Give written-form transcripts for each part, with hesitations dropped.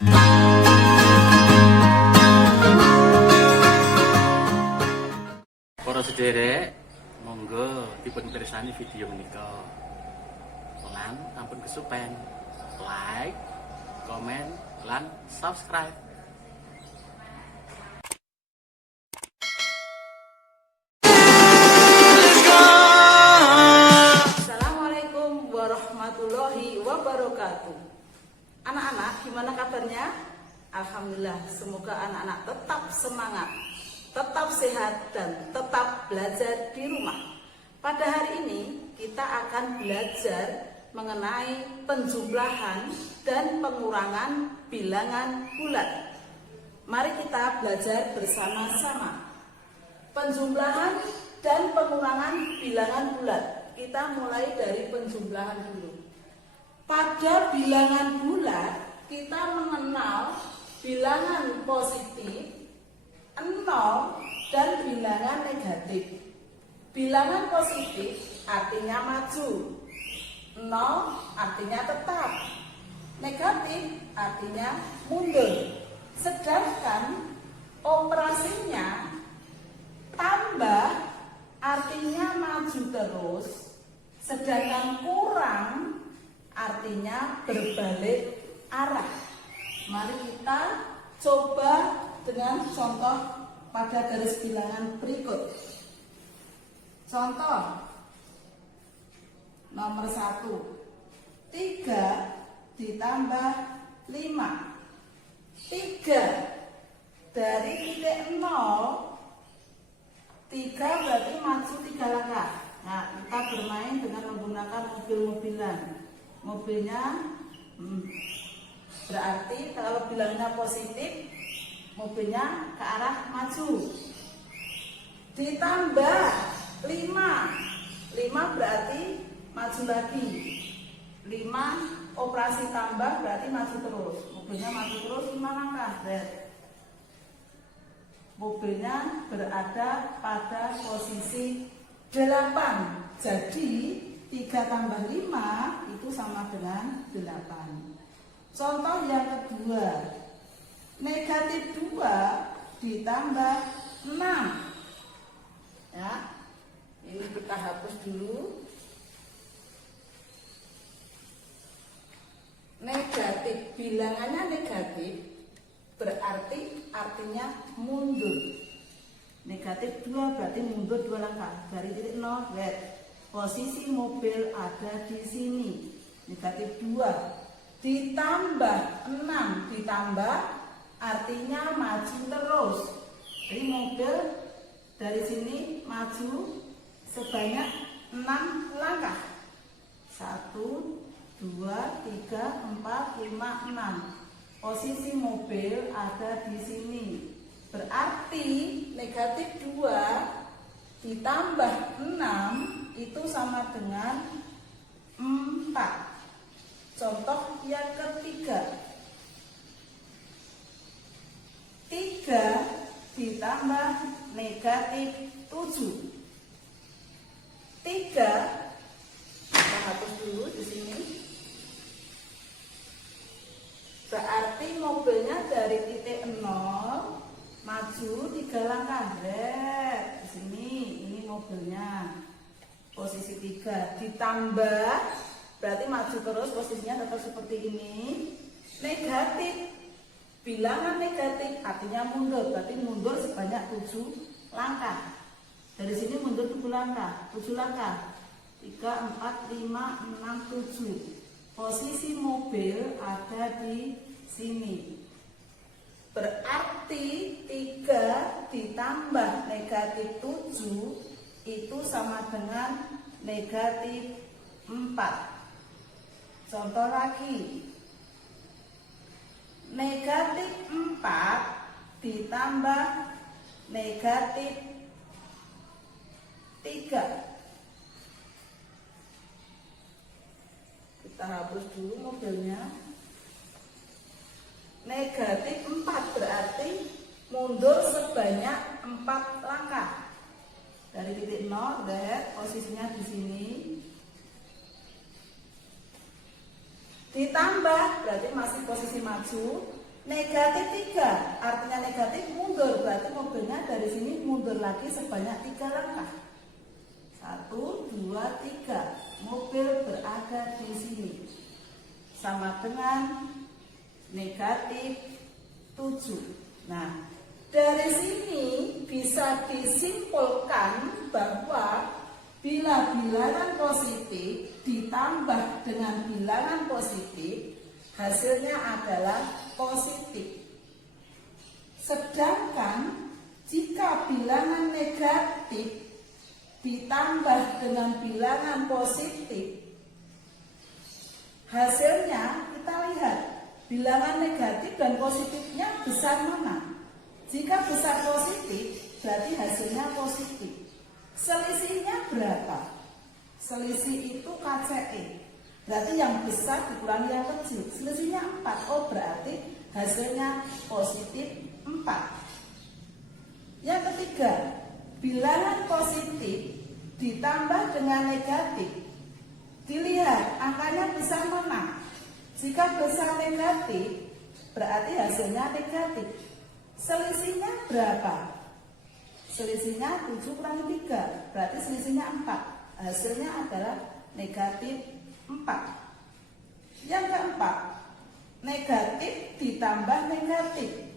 Para sederek, monggo dipun pirsani video menika. Lan ampun kesupen like, komen, lan subscribe. Assalamualaikum warahmatullahi wabarakatuh. Anak-anak, gimana kabarnya? Alhamdulillah, semoga anak-anak tetap semangat, tetap sehat, dan tetap belajar di rumah. Pada hari ini kita akan belajar mengenai penjumlahan dan pengurangan bilangan bulat. Mari kita belajar bersama-sama. Penjumlahan dan pengurangan bilangan bulat. Kita mulai dari penjumlahan dulu. Pada bilangan bulat kita mengenal bilangan positif, 0, dan bilangan negatif. Bilangan positif artinya maju, 0 artinya tetap, negatif artinya mundur. Sedangkan operasinya tambah artinya maju terus, sedangkan kurang artinya berbalik arah. Mari kita coba dengan contoh pada garis bilangan berikut. Contoh nomor 1, 3 ditambah 5. 3 dari titik 0, 3 berarti maju 3 langkah. Nah, kita bermain dengan menggunakan mobil-mobilan. Mobilnya berarti kalau bilangnya positif, mobilnya ke arah maju. Ditambah 5 berarti maju lagi. 5 operasi tambah berarti maju terus. Mobilnya maju terus 5 langkah. Mobilnya berada pada posisi 8. Jadi 3 tambah 5 itu sama dengan 8. Contoh yang kedua, negatif 2 ditambah 6. Ya, ini kita hapus dulu. Negatif, bilangannya negatif berarti artinya mundur. Negatif 2 berarti mundur 2 langkah dari titik 0. Lihat, posisi mobil ada di sini. Negatif 2 ditambah 6, ditambah artinya maju terus. Jadi mobil dari sini maju sebanyak 6 langkah. 1, 2, 3, 4, 5, 6. Posisi mobil ada di sini. Berarti negatif 2 ditambah 6 itu sama dengan 4. Contoh yang ketiga, 3 ditambah negatif 7. 3, kita hapus dulu di sini. Berarti mobilnya dari titik 0 maju 3 langkah. Di sini ini mobilnya posisi 3 ditambah berarti maju terus, posisinya tetap seperti ini. Negatif, bilangan negatif artinya mundur, berarti mundur sebanyak 7 langkah. Dari sini mundur 7 langkah, 7 langkah. 3, 4, 5, 6, 7. Posisi mobil ada di sini. Berarti 3 ditambah negatif 7 itu sama dengan negatif 4. Contoh lagi, negatif 4 ditambah negatif 3. Kita hapus dulu mobilnya. Negatif 4 berarti mundur sebanyak 4 langkah. Dari titik 0, lihat posisinya di sini. Ditambah berarti masih posisi maju Negatif 3, artinya negatif mundur, berarti mobilnya dari sini mundur lagi sebanyak 3 langkah. 1, 2, 3, mobil berada di sini. Sama dengan negatif 7. Nah, dari sini bisa disimpulkan bahwa bila bilangan positif ditambah dengan bilangan positif, hasilnya adalah positif. Sedangkan jika bilangan negatif ditambah dengan bilangan positif, hasilnya kita lihat bilangan negatif dan positifnya besar mana. Jika besar positif, berarti hasilnya positif. Selisihnya berapa? Selisih itu KCE. Berarti yang besar dikurangi yang kecil. Selisihnya 4. Oh, berarti hasilnya positif 4. Yang ketiga, bilangan positif ditambah dengan negatif. Dilihat angkanya besar mana. Jika besar negatif, berarti hasilnya negatif. Selisihnya berapa? Selisihnya 7 kurangi 3, berarti selisihnya 4. Hasilnya adalah negatif 4. Yang keempat, negatif ditambah negatif.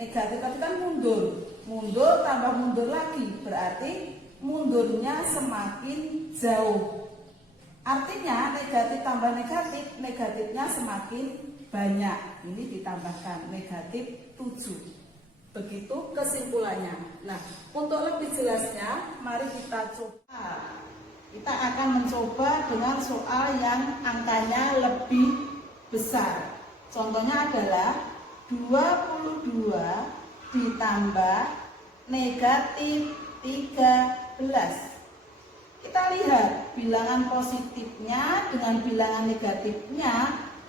Negatif tadi kan mundur. Mundur tambah mundur lagi, berarti mundurnya semakin jauh. Artinya negatif tambah negatif, negatifnya semakin banyak. Ini ditambahkan negatif 7. Begitu kesimpulannya. Nah, untuk lebih jelasnya, mari kita coba. Kita akan mencoba dengan soal yang angkanya lebih besar. Contohnya adalah 22 ditambah negatif 13. Kita lihat bilangan positifnya dengan bilangan negatifnya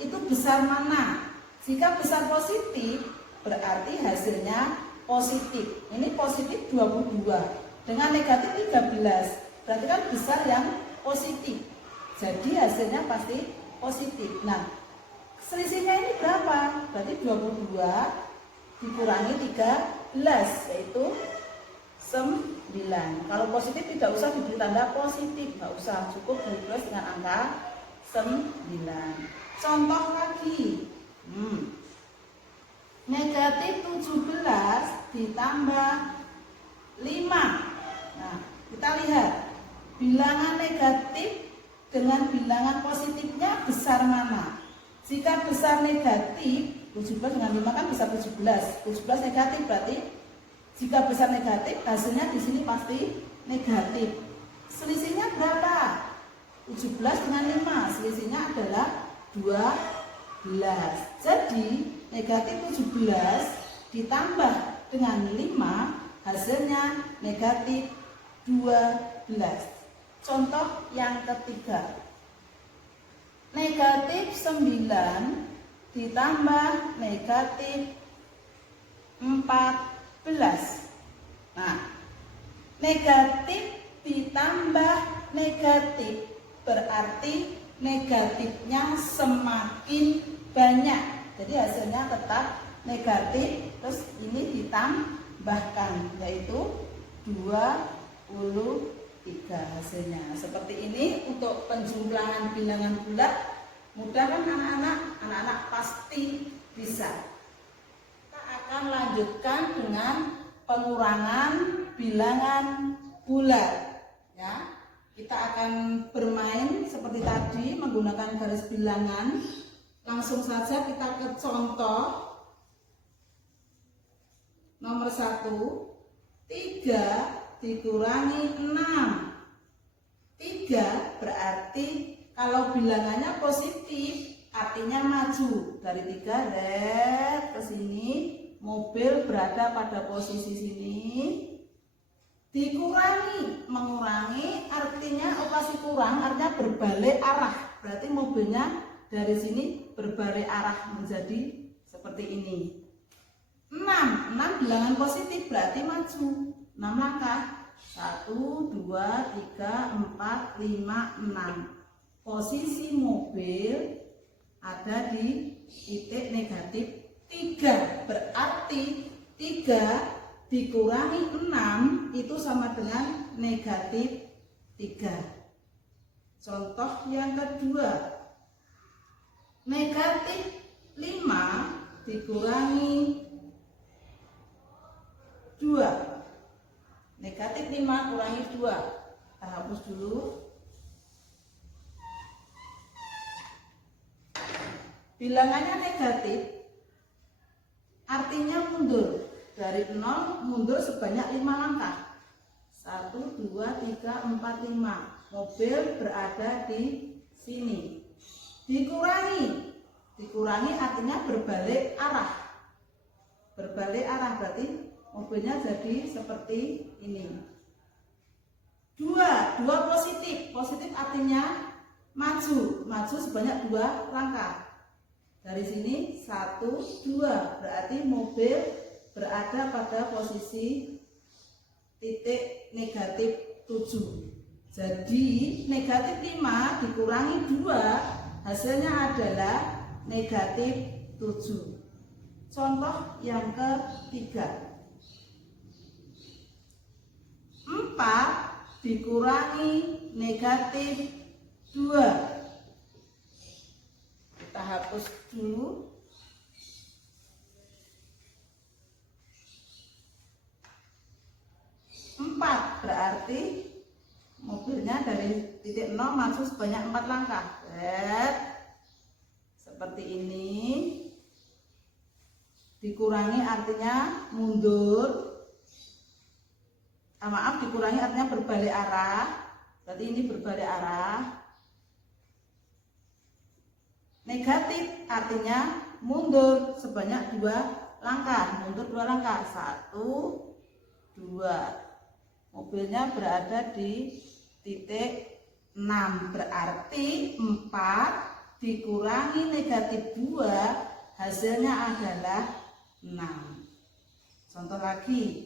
itu besar mana. Jika besar positif, berarti hasilnya positif. Ini positif 22 dengan negatif 13. Berarti kan besar yang positif. Jadi hasilnya pasti positif. Nah, selisihnya ini berapa? Berarti 22 dikurangi 13, yaitu 9. Kalau positif tidak usah diberi tanda positif, nggak usah, cukup ditulis dengan angka 9. Contoh lagi. Negatif 17 ditambah 5. Nah, kita lihat bilangan negatif dengan bilangan positifnya besar mana. Jika besar negatif, 17 dengan 5 kan bisa 17. 17 negatif, berarti jika besar negatif hasilnya di sini pasti negatif. Selisihnya berapa? 17 dengan 5, selisihnya adalah 12. Jadi negatif 17 ditambah dengan 5 hasilnya negatif 12. Contoh yang ketiga, negatif 9 ditambah negatif 14. Nah, negatif ditambah negatif berarti negatifnya semakin banyak. Jadi hasilnya tetap negatif, terus ini ditambahkan, yaitu 23 hasilnya. Seperti ini untuk penjumlahan bilangan bulat. Mudah kan anak-anak pasti bisa. Kita akan lanjutkan dengan pengurangan bilangan bulat. Ya, kita akan bermain seperti tadi menggunakan garis bilangan. Langsung saja kita ke contoh nomor 1. 3 dikurangi 6. 3 berarti kalau bilangannya positif artinya maju. Dari 3 ke sini, mobil berada pada posisi sini. Dikurangi, mengurangi artinya operasi kurang, artinya berbalik arah. Berarti mobilnya dari sini berbalik arah menjadi seperti ini. 6 bilangan positif berarti maju 6 langkah. 1, 2, 3, 4, 5, 6. Posisi mobil ada di titik negatif 3. 3 dikurangi 6 itu sama dengan negatif 3. Contoh yang kedua, negatif 5 dikurangi 2. Negatif 5 kurangi 2. Kita hapus dulu. Bilangannya negatif, artinya mundur. Dari 0 mundur sebanyak 5 langkah. 1, 2, 3, 4, 5. Mobil berada di sini. Dikurangi artinya berbalik arah. Berbalik arah berarti mobilnya jadi seperti ini. 2 positif. Positif artinya maju sebanyak 2 langkah. Dari sini 1, 2 berarti mobil berada pada posisi titik negatif 7. Jadi negatif 5 dikurangi 2 hasilnya adalah negatif 7. Contoh yang ketiga, 4 dikurangi negatif 2. Kita hapus dulu. 4 berarti mobilnya dari titik 0 maju sebanyak 4 langkah. Seperti ini. Dikurangi artinya mundur. Dikurangi artinya berbalik arah. Berarti ini berbalik arah. Negatif artinya mundur sebanyak 2 langkah. Mundur 2 langkah. 1, 2. Mobilnya berada di titik 6. Berarti 4 dikurangi negatif 2 hasilnya adalah 6. Contoh lagi,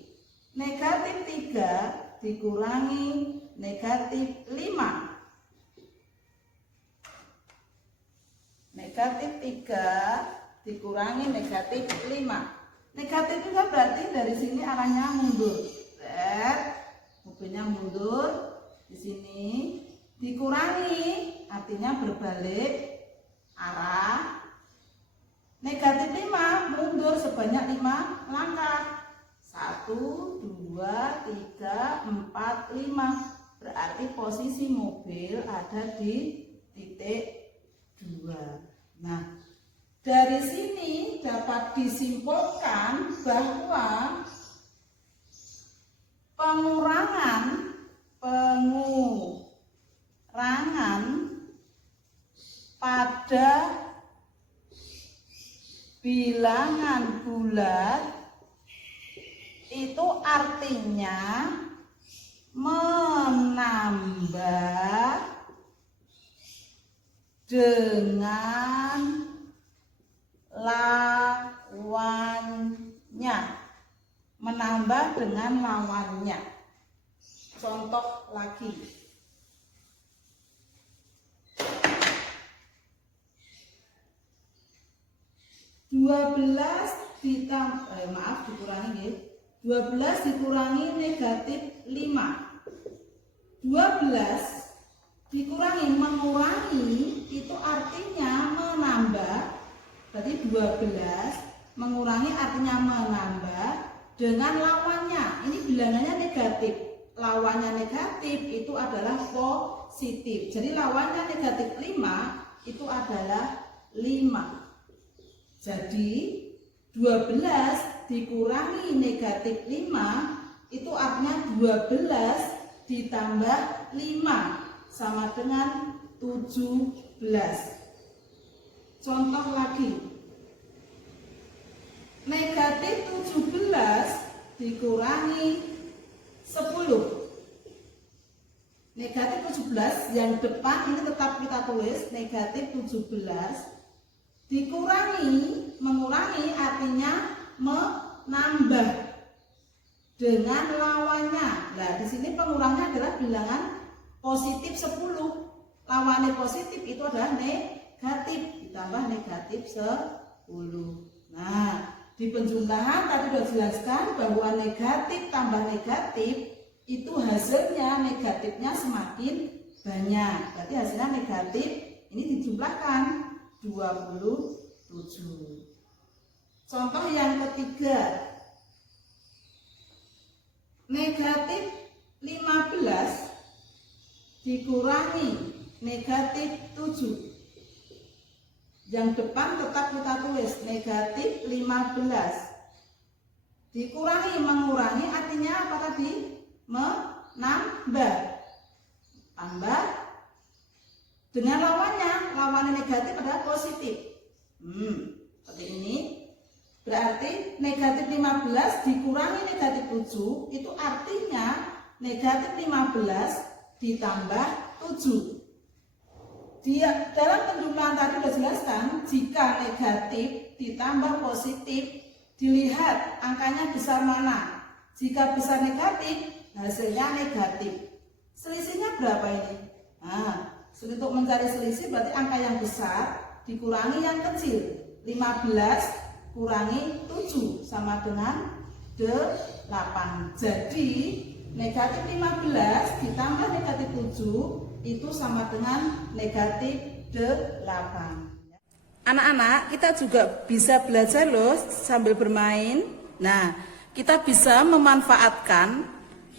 negatif 3 dikurangi negatif 5. Negatif 3 dikurangi negatif 5. Negatif 3 berarti dari sini arahnya mundur. Mobilnya mundur di sini. Dikurangi artinya berbalik arah. Negatif 5 mundur sebanyak 5 langkah. 1, 2, 3, 4, 5. Berarti posisi mobil ada di titik 2. Nah, dari sini dapat disimpulkan bahwa pengurangan pada bilangan bulat itu artinya menambah dengan lawannya. Menambah dengan lawannya. Contoh lagi. 12 dikurangi 12 dikurangi negatif 5. 12 dikurangi mengurangi itu artinya menambah. Berarti 12 mengurangi artinya menambah dengan lawannya. Ini bilangannya negatif. Lawannya negatif itu adalah positif. Jadi lawannya negatif 5 itu adalah 5. Jadi 12 dikurangi negatif 5 itu artinya 12 ditambah 5 sama dengan 17. Contoh lagi. Negatif 17 dikurangi 10. Negatif 17 yang depan ini tetap kita tulis negatif 17 mengurangi artinya menambah dengan lawannya. Nah, di sini pengurangnya adalah bilangan positif 10. Lawannya positif itu adalah negatif ditambah negatif 10. Nah, di penjumlahan tadi sudah jelaskan bahwa negatif tambah negatif itu hasilnya negatifnya semakin banyak. Berarti hasilnya negatif ini dijumlahkan 27. Contoh yang ketiga, negatif 15 dikurangi negatif 7. Yang depan tetap kita tulis negatif 15 dikurangi, mengurangi artinya apa tadi? Menambah. Tambah dengan lawannya negatif adalah positif. Seperti ini. Berarti negatif 15 dikurangi negatif 7 itu artinya negatif 15 ditambah 7. Dalam penjumlahan tadi sudah jelaskan, jika negatif ditambah positif, dilihat angkanya besar mana. Jika besar negatif, hasilnya negatif. Selisihnya berapa ini? Nah, untuk mencari selisih berarti angka yang besar dikurangi yang kecil. 15 kurangi 7 sama dengan 8. Jadi negatif 15 ditambah negatif 7 itu sama dengan negatif 8. Anak-anak, kita juga bisa belajar loh sambil bermain. Nah, kita bisa memanfaatkan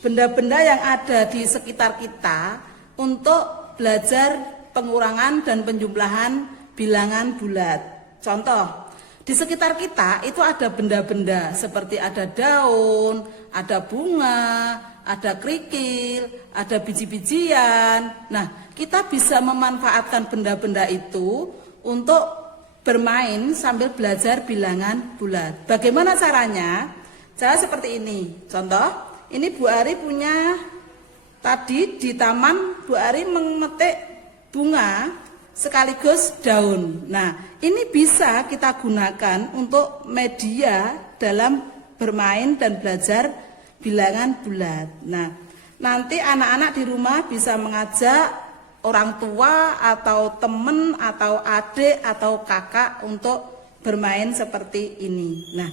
benda-benda yang ada di sekitar kita untuk belajar pengurangan dan penjumlahan bilangan bulat. Contoh, di sekitar kita itu ada benda-benda seperti ada daun, ada bunga, ada kerikil, ada biji-bijian. Nah, kita bisa memanfaatkan benda-benda itu untuk bermain sambil belajar bilangan bulat. Bagaimana caranya? Cara seperti ini. Contoh, ini Bu Ari punya, tadi di taman Bu Ari memetik bunga sekaligus daun. Nah, ini bisa kita gunakan untuk media dalam bermain dan belajar bilangan bulat. Nah, nanti anak-anak di rumah bisa mengajak orang tua atau teman atau adik atau kakak untuk bermain seperti ini. Nah,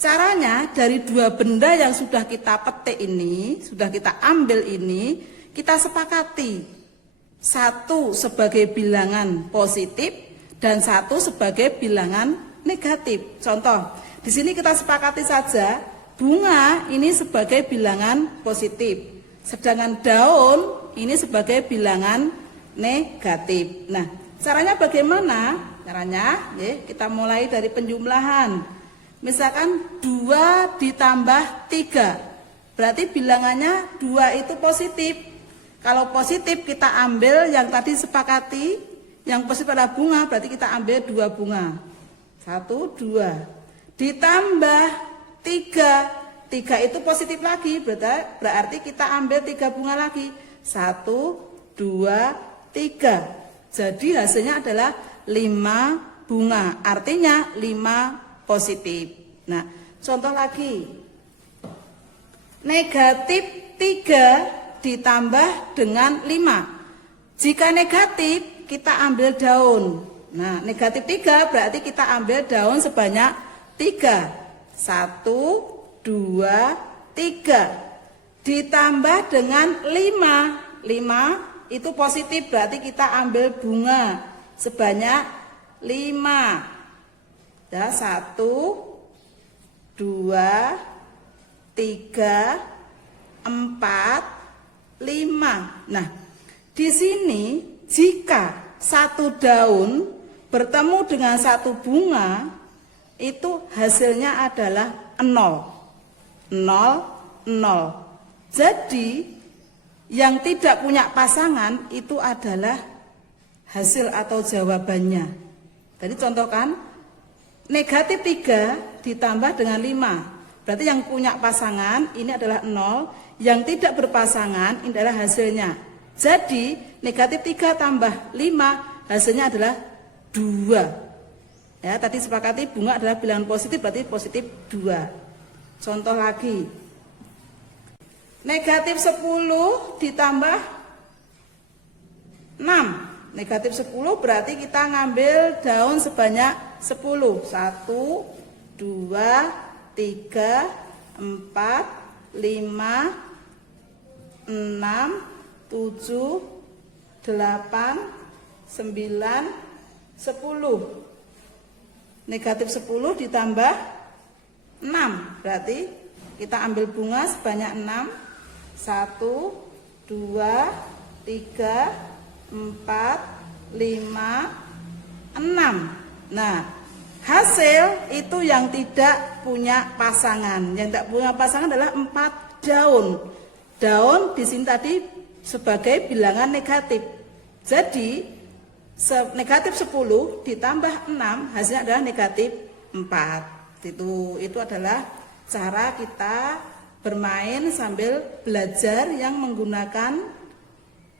caranya dari dua benda yang sudah kita petik ini, sudah kita ambil ini, kita sepakati. Satu sebagai bilangan positif dan satu sebagai bilangan negatif. Contoh, di sini kita sepakati saja bunga ini sebagai bilangan positif, sedangkan daun ini sebagai bilangan negatif. Nah, caranya bagaimana? Caranya, kita mulai dari penjumlahan. Misalkan 2 ditambah 3, berarti bilangannya 2 itu positif. Kalau positif kita ambil yang tadi sepakati, yang positif adalah bunga, berarti kita ambil 2 bunga. 1, 2. Ditambah 3 itu positif lagi, berarti kita ambil 3 bunga lagi. 1, 2, 3. Jadi hasilnya adalah 5 bunga, artinya 5 positif. Nah, contoh lagi. Negatif 3 ditambah dengan 5. Jika negatif, kita ambil daun. Nah, negatif 3 berarti kita ambil daun sebanyak 3. 1, 2, 3. Ditambah dengan 5. 5 itu positif, berarti kita ambil bunga sebanyak 5. Ya, 1, 2, 3, 4, 5. Nah, di sini jika satu daun bertemu dengan satu bunga, itu hasilnya adalah 0. 0, 0. Jadi, yang tidak punya pasangan itu adalah hasil atau jawabannya. Tadi contohkan, negatif 3 ditambah dengan 5. Berarti yang punya pasangan ini adalah 0, yang tidak berpasangan ini adalah hasilnya. Jadi negatif 3 tambah 5 hasilnya adalah 2. Ya, tadi sepakati bunga adalah bilangan positif, berarti positif 2. Contoh lagi. Negatif 10 ditambah 6. Negatif 10 berarti kita ngambil daun sebanyak 10. 1, 2, 3, 4, 5, 6, 7, 8, 9, 10. Negatif 10 ditambah 6, berarti kita ambil bunga sebanyak 6. 1, 2, 3, 4, 5, 6. Nah, hasil itu yang tidak punya pasangan. Yang tidak punya pasangan adalah 4 daun. Daun di sini tadi sebagai bilangan negatif. Jadi negatif 10 ditambah 6 hasilnya adalah negatif 4. Itu adalah cara kita bermain sambil belajar yang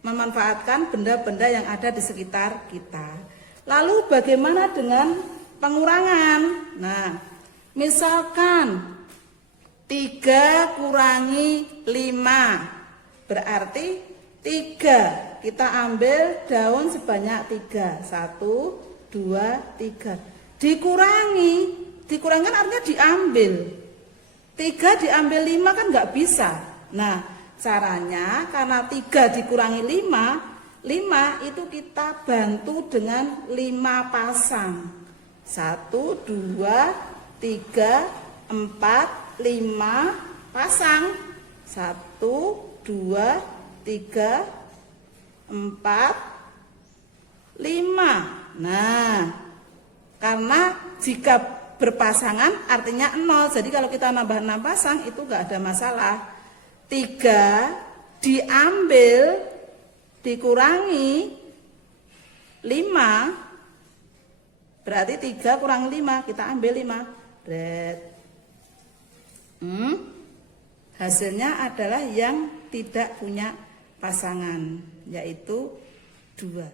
memanfaatkan benda-benda yang ada di sekitar kita. Lalu bagaimana dengan pengurangan? Nah, misalkan 3 kurangi 5 berarti 3. Kita ambil daun sebanyak 3. 1, 2, 3. Dikurangi kan artinya diambil. 3 diambil 5 kan nggak bisa. Nah, caranya karena 3 dikurangi 5 itu kita bantu dengan 5 pasang. 1, 2, 3, 4, 5 pasang. 1, 2, 3, 4, 5. Nah, karena jika berpasangan artinya 0. Jadi kalau kita nambah 6 pasang itu enggak ada masalah. 3 diambil dikurangi 5 berarti 3 kurang 5 kita ambil 5. Hasilnya adalah yang tidak punya pasangan, yaitu 2.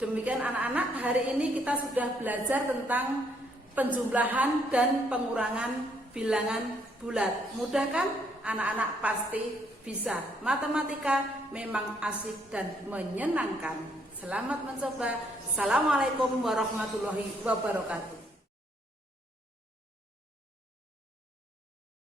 Demikian anak-anak, hari ini kita sudah belajar tentang penjumlahan dan pengurangan bilangan bulat. Mudah kan? Anak-anak pasti bisa. Matematika memang asik dan menyenangkan. Selamat mencoba. Assalamualaikum warahmatullahi wabarakatuh.